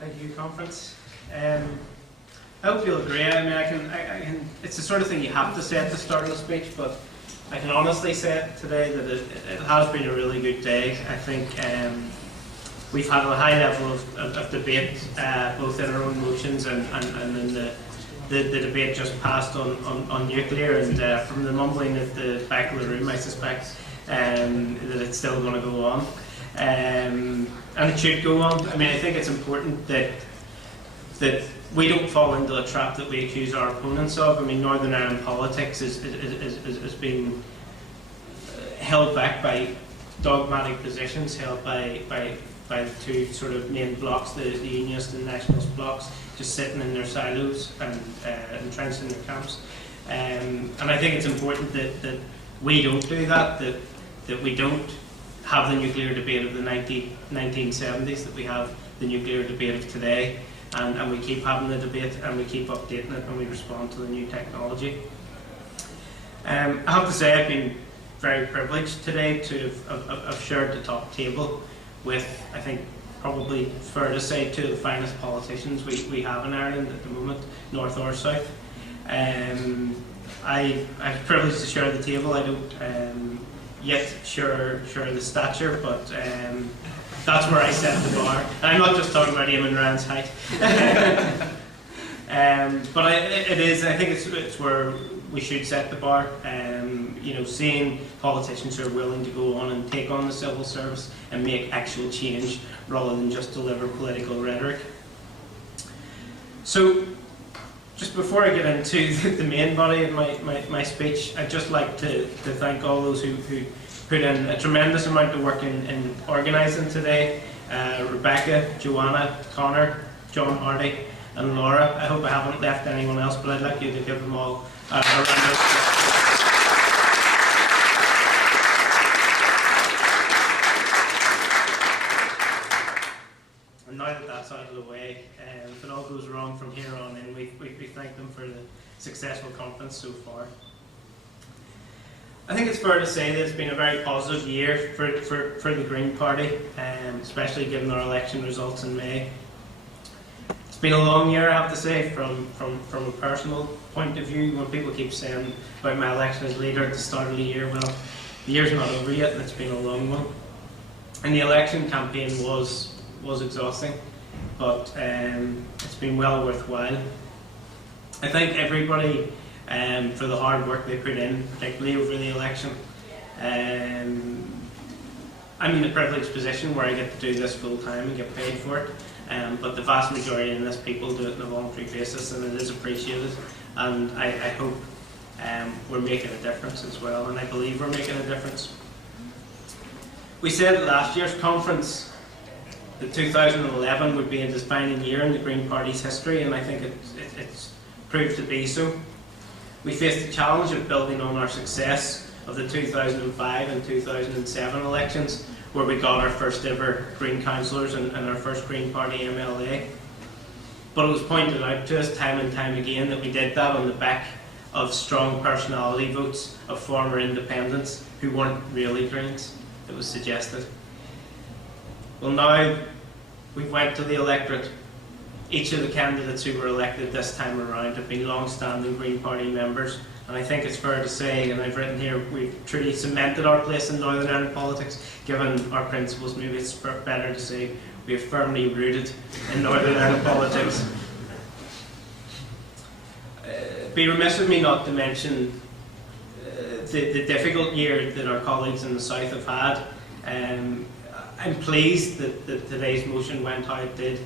Agnew conference. I hope you'll agree. I mean, I can. It's the sort of thing you have to say at the start of the speech, but I can honestly say today that it has been a really good day. I think we've had a high level of debate, both in our own motions and in the debate just passed on nuclear, and from the mumbling at the back of the room, I suspect that it's still going to go on. And it should go on. I mean, I think it's important that we don't fall into a trap that we accuse our opponents of. I mean, Northern Ireland politics is being held back by dogmatic positions held by the two sort of main blocks, the Unionist and Nationalist blocks, just sitting in their silos and entrenched in their camps. And I think it's important that we don't do that, that we don't have the nuclear debate of the 1970s, that we have the nuclear debate of today, and we keep having the debate and we keep updating it and we respond to the new technology. I have to say I've been very privileged today to have shared the top table with, I think, probably fair to say, two of the finest politicians we have in Ireland at the moment, North or South. I'm privileged to share the table. I don't yet share the stature, but that's where I set the bar. And I'm not just talking about Eamon Ryan's height. But it is, I think it's where we should set the bar. You know, seeing politicians who are willing to go on and take on the civil service and make actual change rather than just deliver political rhetoric. So, just before I get into the main body of my speech, I'd just like to thank all those who put in a tremendous amount of work in organising today. Rebecca, Joanna, Connor, John Hardy and Laura. I hope I haven't left anyone else, but I'd like you to give them all a round of applause. And now that that's out of the way, if it all goes wrong from here on in, we thank them for the successful conference so far. I think it's fair to say that it's been a very positive year for the Green Party, especially given our election results in May. It's been a long year, I have to say, from a personal point of view. When people keep saying about my election as leader at the start of the year, well, the year's not over yet and it's been a long one. And the election campaign was exhausting, but it's been well worthwhile. I thank everybody for the hard work they put in, particularly over the election. I'm in the privileged position where I get to do this full time and get paid for it, but the vast majority of this people do it on a voluntary basis, and it is appreciated. And I hope we're making a difference as well, and I believe we're making a difference. We said at last year's conference that 2011 would be a defining year in the Green Party's history, and I think it's proved to be so. We faced the challenge of building on our success of the 2005 and 2007 elections, where we got our first ever Green councillors and our first Green Party MLA. But it was pointed out to us time and time again that we did that on the back of strong personality votes of former independents who weren't really Greens, it was suggested. Well, now we've went to the electorate. Each of the candidates who were elected this time around have been long-standing Green Party members, and I think it's fair to say, and I've written here, we've truly cemented our place in Northern Ireland politics, given our principles. Maybe it's better to say we are firmly rooted in Northern Ireland politics. It'd be remiss of me not to mention the difficult year that our colleagues in the South have had. I'm pleased that today's motion went how it did.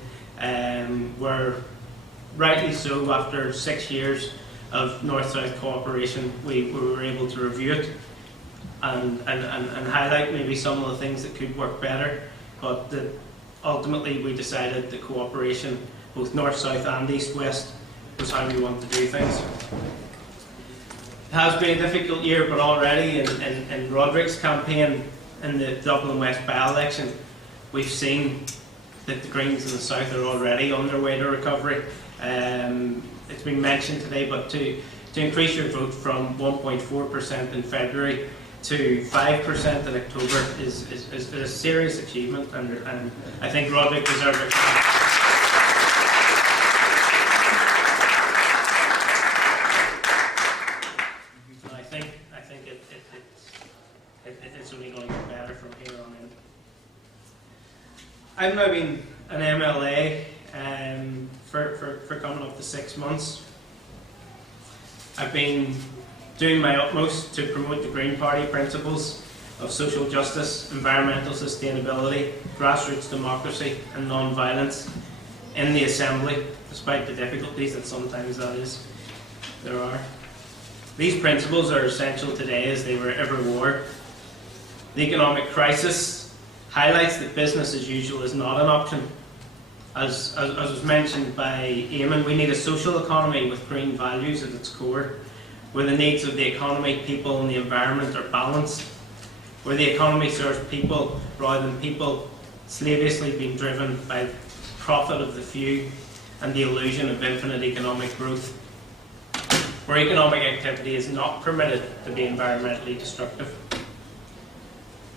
Where, rightly so, after 6 years of North-South cooperation, we were able to review it and highlight maybe some of the things that could work better, but that ultimately we decided that cooperation, both North-South and East-West, was how we want to do things. It has been a difficult year, but already in Roderick's campaign in the Dublin West by-election, we've seen that the Greens in the South are already on their way to recovery. It's been mentioned today, but to increase your vote from 1.4% in February to 5% in October is a serious achievement, and I think Roderick deserves a clap. I've now been an MLA for coming up to 6 months. I've been doing my utmost to promote the Green Party principles of social justice, environmental sustainability, grassroots democracy and non-violence in the Assembly, despite the difficulties that sometimes there are. These principles are essential today as they were ever were. The economic crisis highlights that business as usual is not an option. As was mentioned by Eamon, we need a social economy with green values at its core, where the needs of the economy, people and the environment are balanced, where the economy serves people rather than people slavishly being driven by the profit of the few and the illusion of infinite economic growth, where economic activity is not permitted to be environmentally destructive.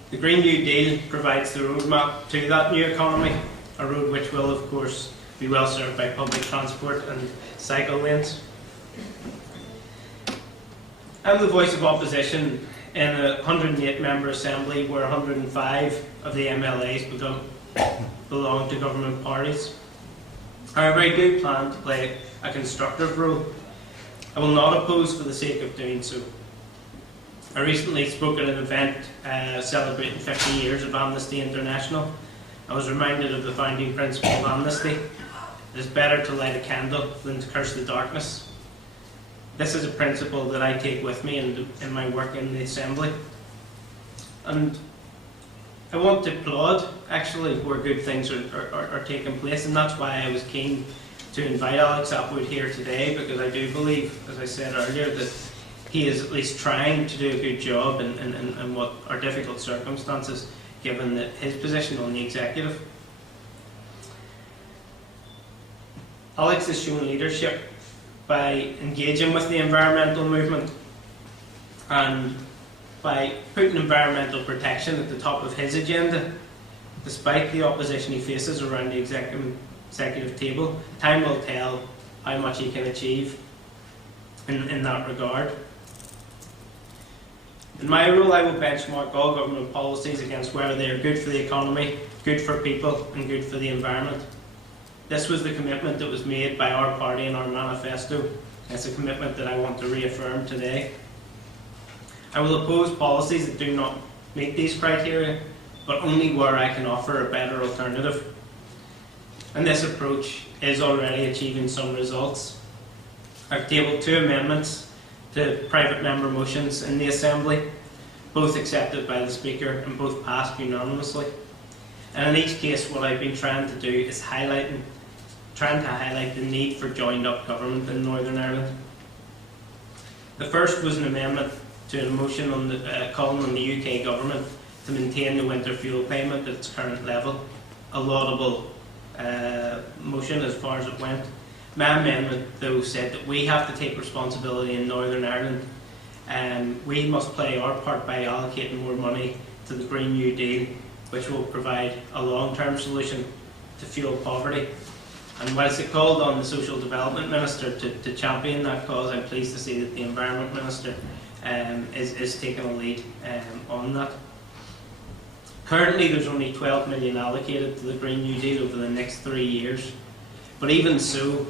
The Green New Deal provides the roadmap to that new economy, a road which will, of course, be well served by public transport and cycle lanes. I'm the voice of opposition in a 108-member Assembly where 105 of the MLAs belong to government parties. However, I do plan to play a constructive role. I will not oppose for the sake of doing so. I recently spoke at an event celebrating 50 years of Amnesty International. I was reminded of the founding principle of amnesty. It is better to light a candle than to curse the darkness. This is a principle that I take with me in my work in the Assembly. And I want to applaud, actually, where good things are taking place, and that's why I was keen to invite Alex Atwood here today, because I do believe, as I said earlier, that he is at least trying to do a good job in what are difficult circumstances, given his position on the executive. Alex has shown leadership by engaging with the environmental movement and by putting environmental protection at the top of his agenda, despite the opposition he faces around the executive table. Time will tell how much he can achieve in that regard. In my role, I will benchmark all government policies against whether they are good for the economy, good for people, and good for the environment. This was the commitment that was made by our party in our manifesto. It's a commitment that I want to reaffirm today. I will oppose policies that do not meet these criteria, but only where I can offer a better alternative. And this approach is already achieving some results. I've tabled 2 amendments to private member motions in the Assembly, both accepted by the Speaker and both passed unanimously. And in each case, what I've been trying to do is trying to highlight the need for joined-up government in Northern Ireland. The first was an amendment to a motion on calling on the UK government to maintain the winter fuel payment at its current level, a laudable motion as far as it went. My amendment, though, said that we have to take responsibility in Northern Ireland, and we must play our part by allocating more money to the Green New Deal, which will provide a long-term solution to fuel poverty. And whilst it called on the Social Development Minister to champion that cause, I'm pleased to see that the Environment Minister is taking a lead on that. Currently, there's only 12 million allocated to the Green New Deal over the next 3 years, but even so,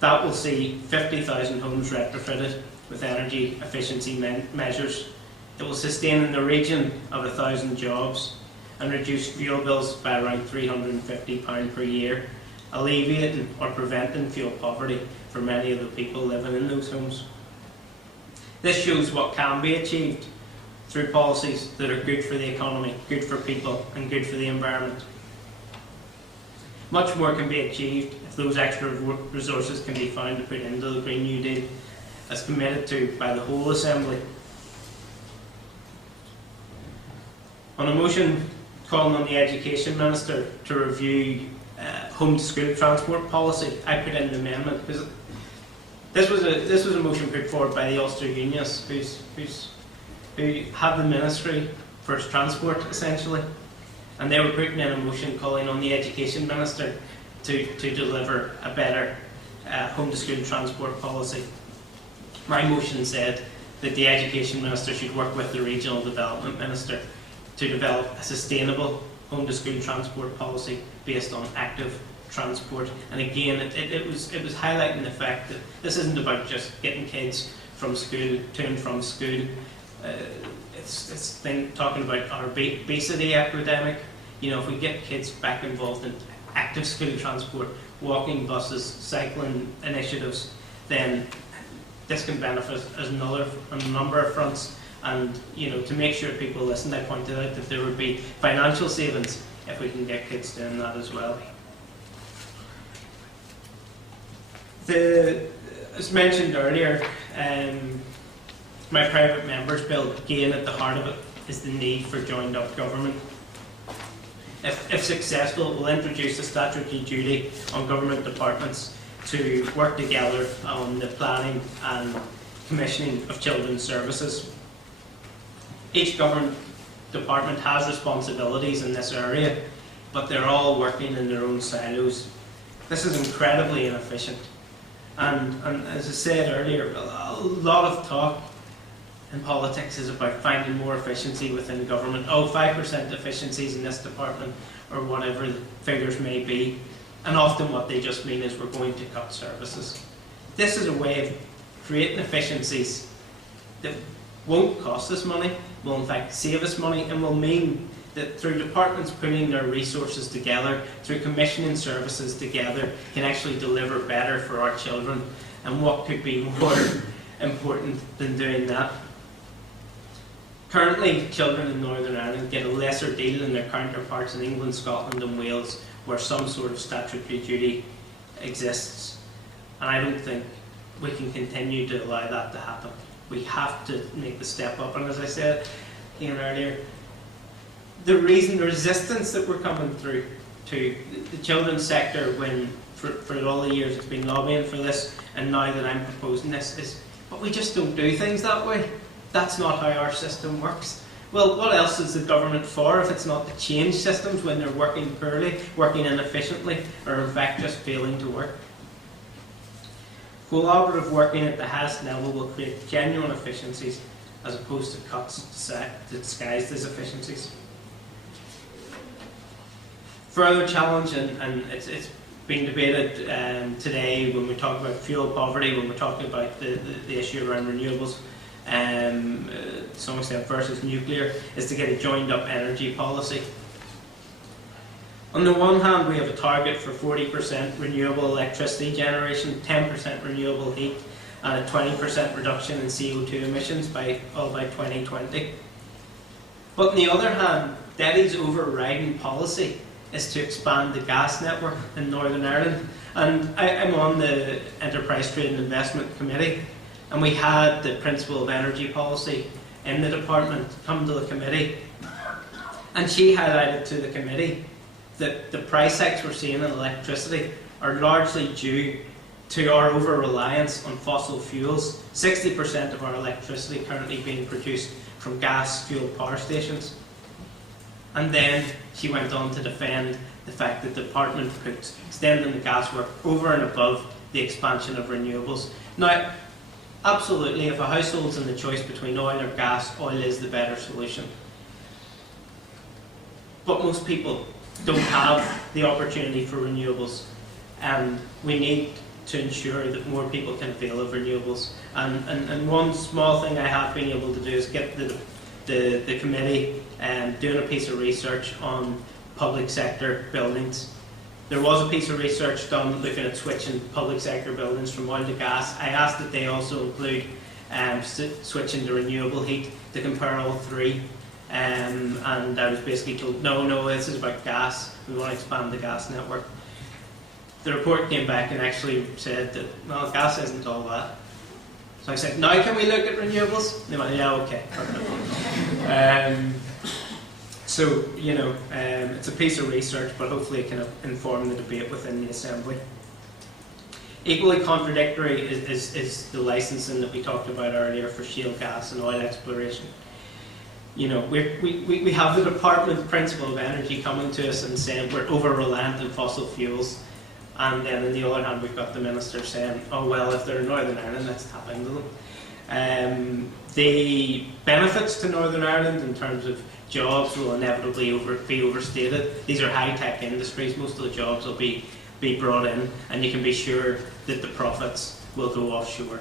that will see 50,000 homes retrofitted with energy efficiency measures. It will sustain in the region of 1,000 jobs and reduce fuel bills by around £350 per year, alleviating or preventing fuel poverty for many of the people living in those homes. This shows what can be achieved through policies that are good for the economy, good for people and good for the environment. Much more can be achieved if those extra resources can be found to put into the Green New Deal, as committed to by the whole Assembly. On a motion calling on the Education Minister to review home-to-school transport policy, I put in an amendment because this was a motion put forward by the Ulster Unionists, who have the Ministry for Transport essentially, and they were putting in a motion calling on the Education Minister to deliver a better home-to-school transport policy. My motion said that the Education Minister should work with the Regional Development Minister to develop a sustainable home to school transport policy based on active transport. And again, it was highlighting the fact that this isn't about just getting kids from school to and from school. It's then talking about our obesity epidemic. You know, if we get kids back involved in active school transport, walking, buses, cycling initiatives, then this can benefit us on a number of fronts. And you know, to make sure people listen, I pointed out that there would be financial savings if we can get kids doing that as well. As mentioned earlier, my private members bill, again at the heart of it, is the need for joined up government. If successful, it will introduce a statutory duty on government departments to work together on the planning and commissioning of children's services. Each government department has responsibilities in this area, but they're all working in their own silos. This is incredibly inefficient. And as I said earlier, a lot of talk in politics is about finding more efficiency within government. Oh, 5% efficiencies in this department, or whatever the figures may be. And often what they just mean is we're going to cut services. This is a way of creating efficiencies that won't cost us money, will in fact save us money, and will mean that through departments putting their resources together, through commissioning services together, can actually deliver better for our children. And what could be more important than doing that? Currently, children in Northern Ireland get a lesser deal than their counterparts in England, Scotland and Wales, where some sort of statutory duty exists. And I don't think we can continue to allow that to happen. We have to make the step up. And as I said earlier, the resistance that we're coming through to the children's sector, when for all the years it's been lobbying for this, and now that I'm proposing this, is, but we just don't do things that way. That's not how our system works. Well, what else is the government for if it's not to change systems when they're working poorly, working inefficiently, or in fact just failing to work? Collaborative working at the highest level will create genuine efficiencies as opposed to cuts disguised as efficiencies. Further challenge, and it's been debated today when we talk about fuel poverty, when we're talking about the issue around renewables, to some extent versus nuclear, is to get a joined up energy policy. On the one hand, we have a target for 40% renewable electricity generation, 10% renewable heat, and a 20% reduction in CO2 emissions by 2020. But on the other hand, Derry's overriding policy is to expand the gas network in Northern Ireland. And I'm on the Enterprise Trade and Investment Committee, and we had the Principal of Energy Policy in the department come to the committee, and she highlighted to the committee that the price hikes we're seeing in electricity are largely due to our over-reliance on fossil fuels. 60% of our electricity currently being produced from gas-fueled power stations. And then she went on to defend the fact that the department could extend the gas work over and above the expansion of renewables. Now, absolutely, if a household's in the choice between oil or gas, oil is the better solution. But most people don't have the opportunity for renewables, and we need to ensure that more people can avail of renewables. And one small thing I have been able to do is get the committee doing a piece of research on public sector buildings. There was a piece of research done looking at switching public sector buildings from oil to gas. I asked that they also include switching to renewable heat to compare all three. And I was basically told, no, this is about gas. We want to expand the gas network. The report came back and actually said that, well, gas isn't all that. So I said, now can we look at renewables? They went, yeah, okay. So, you know, it's a piece of research, but hopefully it can inform the debate within the Assembly. Equally contradictory is the licensing that we talked about earlier for shale gas and oil exploration. You know, we have the Department Principal of Energy coming to us and saying we're over-reliant on fossil fuels, and then on the other hand we've got the Minister saying, oh well, if they're in Northern Ireland, let's tap into them. The benefits to Northern Ireland in terms of jobs will inevitably be overstated. These are high-tech industries. Most of the jobs will be brought in, and you can be sure that the profits will go offshore.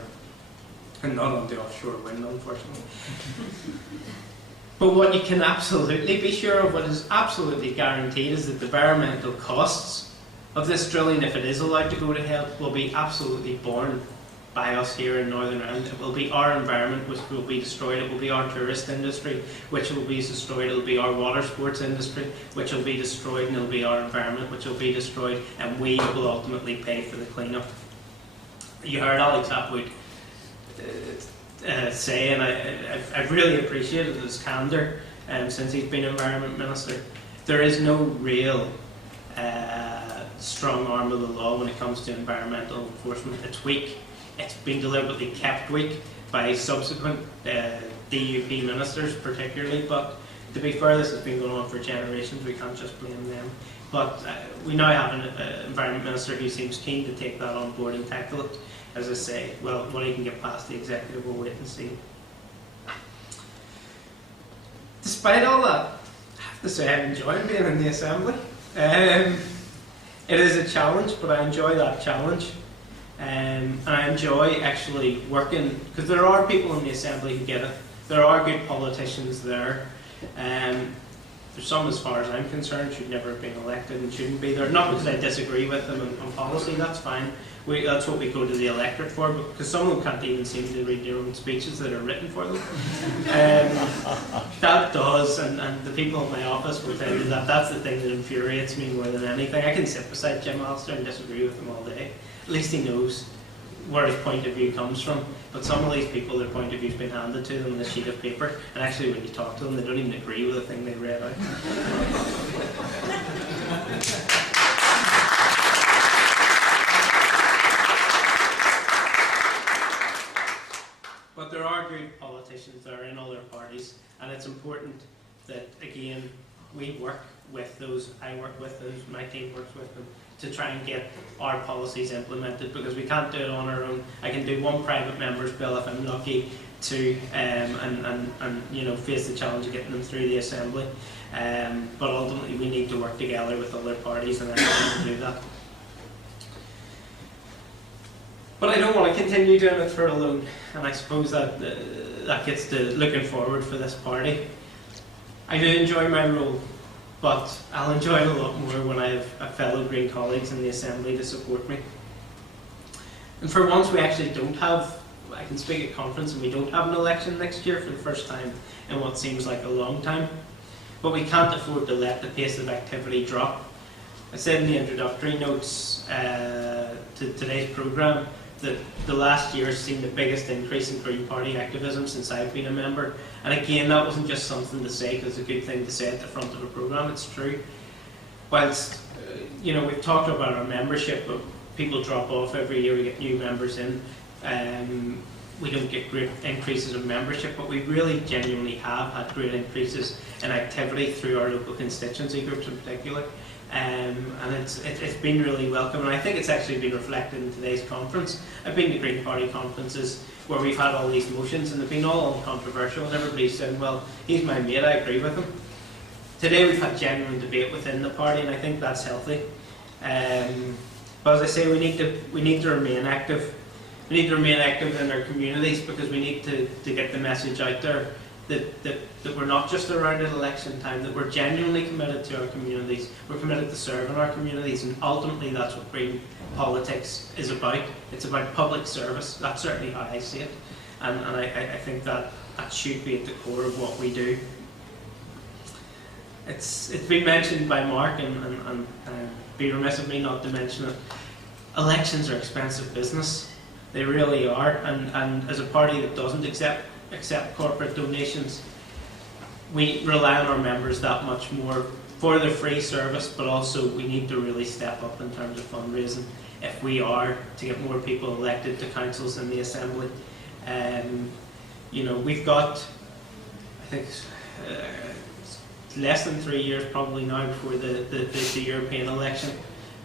And not onto offshore wind, unfortunately. But what you can absolutely be sure of, what is absolutely guaranteed, is that the environmental costs of this drilling, if it is allowed to go to hell, will be absolutely borne by us here in Northern Ireland. It will be our environment which will be destroyed. It will be our tourist industry which will be destroyed. It will be our water sports industry which will be destroyed, and it will be our environment which will be destroyed, and we will ultimately pay for the cleanup. You heard Alex Atwood say, and I've really appreciated his candour since he's been Environment Minister. There is no real strong arm of the law when it comes to environmental enforcement. It's weak. It's been deliberately kept weak by subsequent DUP ministers particularly, but to be fair, this has been going on for generations. We can't just blame them. But we now have an Environment Minister who seems keen to take that on board and tackle it. As I say, well, when he can get past the executive, we'll wait and see. Despite all that, I have to say I'm enjoying being in the Assembly. It is a challenge, but I enjoy that challenge. And I enjoy actually working, because there are people in the Assembly who get it. There are good politicians there. There's some, as far as I'm concerned, should never have been elected and shouldn't be there. Not because I disagree with them on policy, that's fine. That's what we go to the electorate for, because some of them can't even seem to read their own speeches that are written for them. That does, and the people in my office will tell you that that's the thing that infuriates me more than anything. I can sit beside Jim Alister and disagree with him all day. At least he knows where his point of view comes from. But some of these people, their point of view's been handed to them on a sheet of paper, and actually when you talk to them, they don't even agree with the thing they read out. But there are good politicians there in other parties, and it's important that, again, we work with those, I work with those, my team works with them, to try and get our policies implemented, because we can't do it on our own. I can do one private member's bill if I'm lucky to, and you know, face the challenge of getting them through the Assembly. But ultimately we need to work together with other parties, and I'm trying to do that. But I don't want to continue doing it for alone, and I suppose that that gets to looking forward for this party. I do enjoy my role, but I'll enjoy it a lot more when I have fellow Green colleagues in the Assembly to support me. And for once we actually don't have, I can speak at conference, and we don't have an election next year for the first time in what seems like a long time. But we can't afford to let the pace of activity drop. I said in the introductory notes to today's programme that the last year has seen the biggest increase in Green Party activism since I've been a member. And again, that wasn't just something to say because it's a good thing to say at the front of a programme, it's true. Whilst, you know, we've talked about our membership, but people drop off every year, we get new members in. We don't get great increases in membership, but we really genuinely have had great increases in activity through our local constituency groups in particular. And it's been really welcome, and I think it's actually been reflected in today's conference. I've been to Green Party conferences where we've had all these motions and they've been all uncontroversial, and everybody's saying, well, he's my mate, I agree with him. Today we've had genuine debate within the party, and I think that's healthy. But as I say, we need to remain active. We need to remain active in our communities, because we need to get the message out there that we're not just around at election time, that we're genuinely committed to our communities, we're committed to serving our communities, and ultimately that's what Green politics is about. It's about public service. That's certainly how I see it, and I think that should be at the core of what we do. It's been mentioned by Mark, and be remiss of me not to mention it. Elections are expensive business. They really are, and as a party that doesn't accept corporate donations, we rely on our members that much more for their free service, but also we need to really step up in terms of fundraising if we are to get more people elected to councils in the Assembly. You know, we've got, I think, less than 3 years probably now before the European election.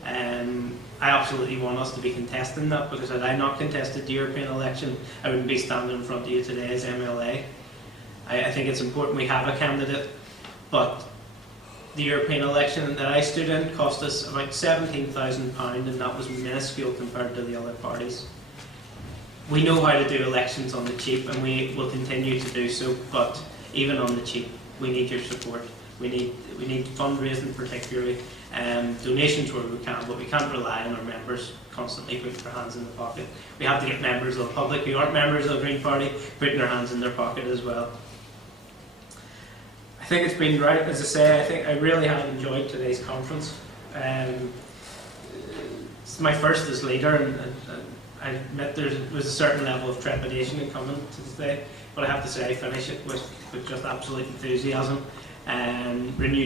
I absolutely want us to be contesting that, because had I not contested the European election, I wouldn't be standing in front of you today as MLA. I think it's important we have a candidate but the European election that I stood in cost us about £17,000, and that was minuscule compared to the other parties. We know how to do elections on the cheap, and we will continue to do so, but even on the cheap, we need your support. We need fundraising particularly, donations where we can, but we can't rely on our members constantly putting their hands in the pocket. We have to get members of the public who aren't members of the Green Party putting their hands in their pocket as well. I think it's been right, as I say, I really have enjoyed today's conference. It's my first as leader, and I admit there was a certain level of trepidation in coming to today, but I have to say I finish it with just absolute enthusiasm and renewed